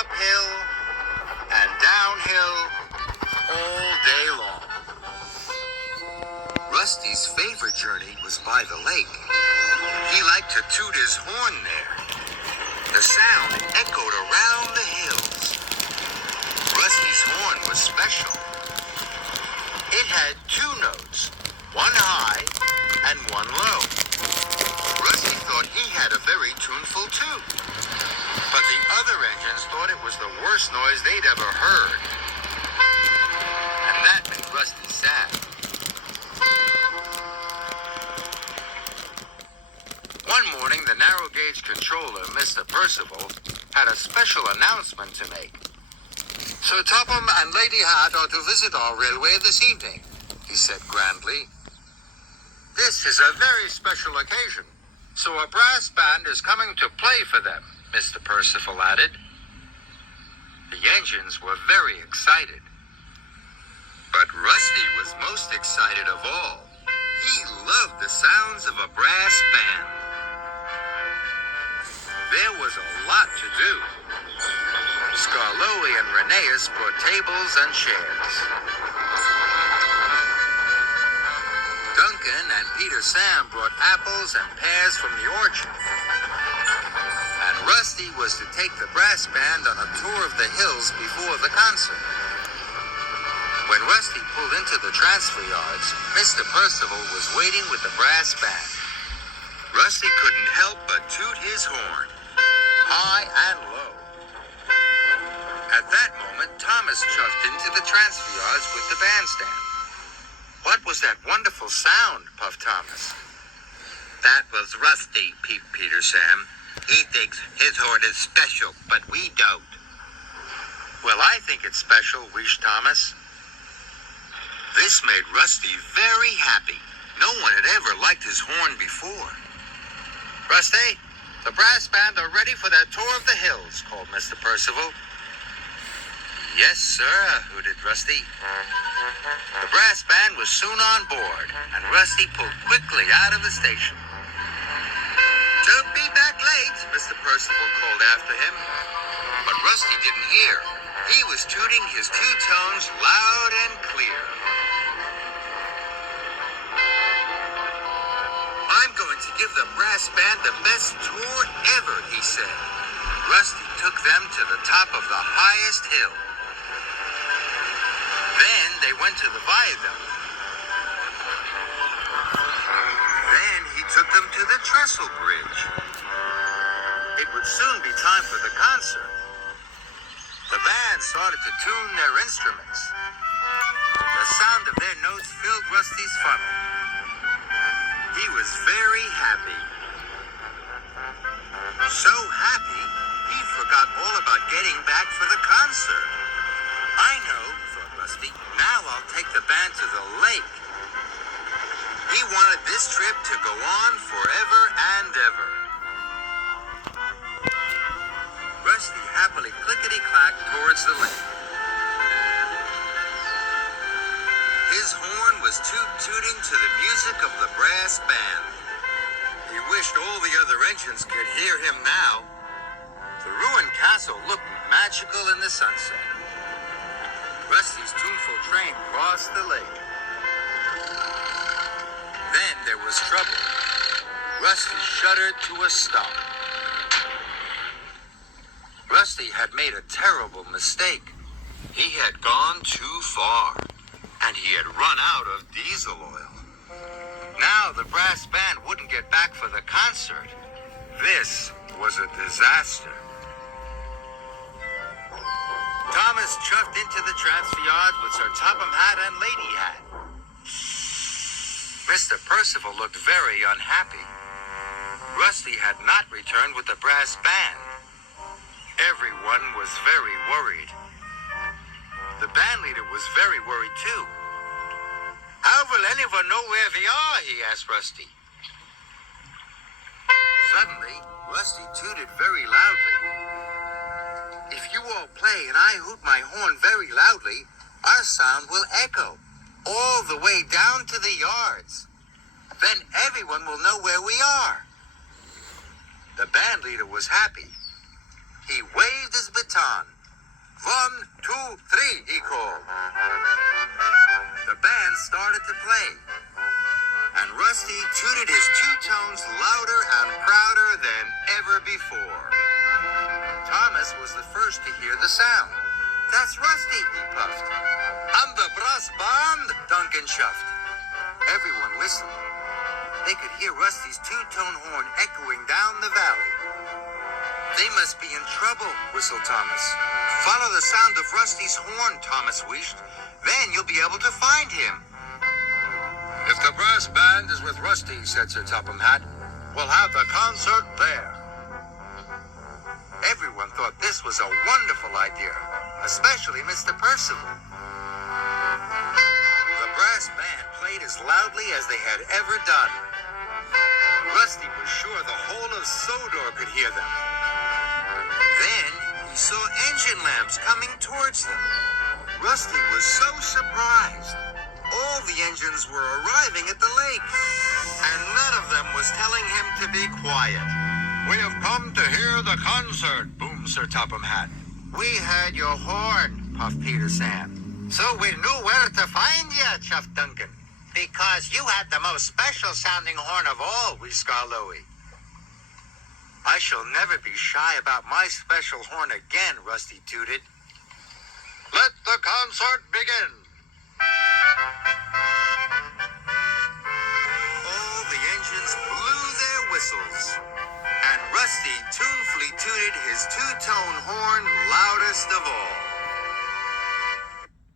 uphill and downhill all day long. Rusty's favorite journey was by the lake. He liked to toot his horn there. The sound echoed around the hills. Rusty's horn was special. It had two notes, one high and one low. Rusty thought he had a very tuneful toot, but the other engines thought it was the worst noise they'd ever heard. And that made Rusty sad. One morning, the narrow gauge controller, Mr. Percival, had a special announcement to make. Sir Topham and Lady Hatt are to visit our railway this evening, he said grandly. This is a very special occasion, so a brass band is coming to play for them, Mr. Percival added. The engines were very excited. But Rusty was most excited of all. He loved the sounds of a brass band. There was a lot to do. Scarloey and Rheneas brought tables and chairs. Duncan and Peter Sam brought apples and pears from the orchard. And Rusty was to take the brass band on a tour of the hills before the concert. When Rusty pulled into the transfer yards, Mr. Percival was waiting with the brass band. Rusty couldn't help but toot his horn, high and low. At that moment, Thomas chuffed into the transfer yards with the bandstand. What was that wonderful sound, puffed Thomas. That was Rusty, peeped Peter Sam. He thinks his horn is special, but we don't. Well, I think it's special, wheezed Thomas. This made Rusty very happy. No one had ever liked his horn before. Rusty, the brass band are ready for their tour of the hills, called Mr. Percival. Yes, sir, hooted Rusty. The brass band was soon on board, and Rusty pulled quickly out of the station. Don't be back late, Mr. Percival called after him. But Rusty didn't hear. He was tooting his two tones loud and clear. I'm going to give the brass band the best tour ever, he said. Rusty took them to the top of the highest hill. Then they went to the viaduct. Then he took them to the trestle bridge. It would soon be time for the concert. The band started to tune their instruments. The sound of their notes filled Rusty's funnel. He was very happy. So happy, he forgot all about getting back for the concert. I know, thought Rusty. Now I'll take the band to the lake. He wanted this trip to go on forever and ever. Rusty happily clickety-clacked towards the lake. His horn was toot-tooting to the music of the brass band. He wished all the other engines could hear him now. The ruined castle looked magical in the sunset. Rusty's tuneful train crossed the lake. Then there was trouble. Rusty shuddered to a stop. Rusty had made a terrible mistake. He had gone too far, and he had run out of diesel oil. Now the brass band wouldn't get back for the concert. This was a disaster. Thomas chuffed into the transfer yard with Sir Topham Hatt and Lady Hatt. Mr. Percival looked very unhappy. Rusty had not returned with the brass band. Everyone was very worried. The band leader was very worried too. How will anyone know where we are? He asked Rusty. Suddenly, Rusty tooted very loudly. If you all play and I hoot my horn very loudly, our sound will echo all the way down to the yards. Then everyone will know where we are. The band leader was happy. He waved his baton. 1, 2, 3, he called. The band started to play, and Rusty tooted his two tones louder and prouder than ever before. Thomas was the first to hear the sound. That's Rusty, he puffed. And the brass band, Duncan chuffed. Everyone listened. They could hear Rusty's two-tone horn echoing down the valley. They must be in trouble, whistled Thomas. Follow the sound of Rusty's horn, Thomas wished. Then you'll be able to find him. If the brass band is with Rusty, said Sir Topham Hatt, we'll have the concert there. Everyone thought this was a wonderful idea, especially Mr. Percival. The brass band played as loudly as they had ever done. Rusty was sure the whole of Sodor could hear them. Then he saw engine lamps coming towards them. Rusty was so surprised. All the engines were arriving at the lake, and none of them was telling him to be quiet. We have come to hear the concert, boomed Sir Topham Hatt. We heard your horn, puffed Peter Sam. So we knew where to find you, chuffed Duncan. Because you had the most special-sounding horn of all, wheezed Skarloey. I shall never be shy about my special horn again, Rusty tooted. Let the concert begin. All the engines blew their whistles, and Rusty tunefully tooted his two-tone horn loudest of all.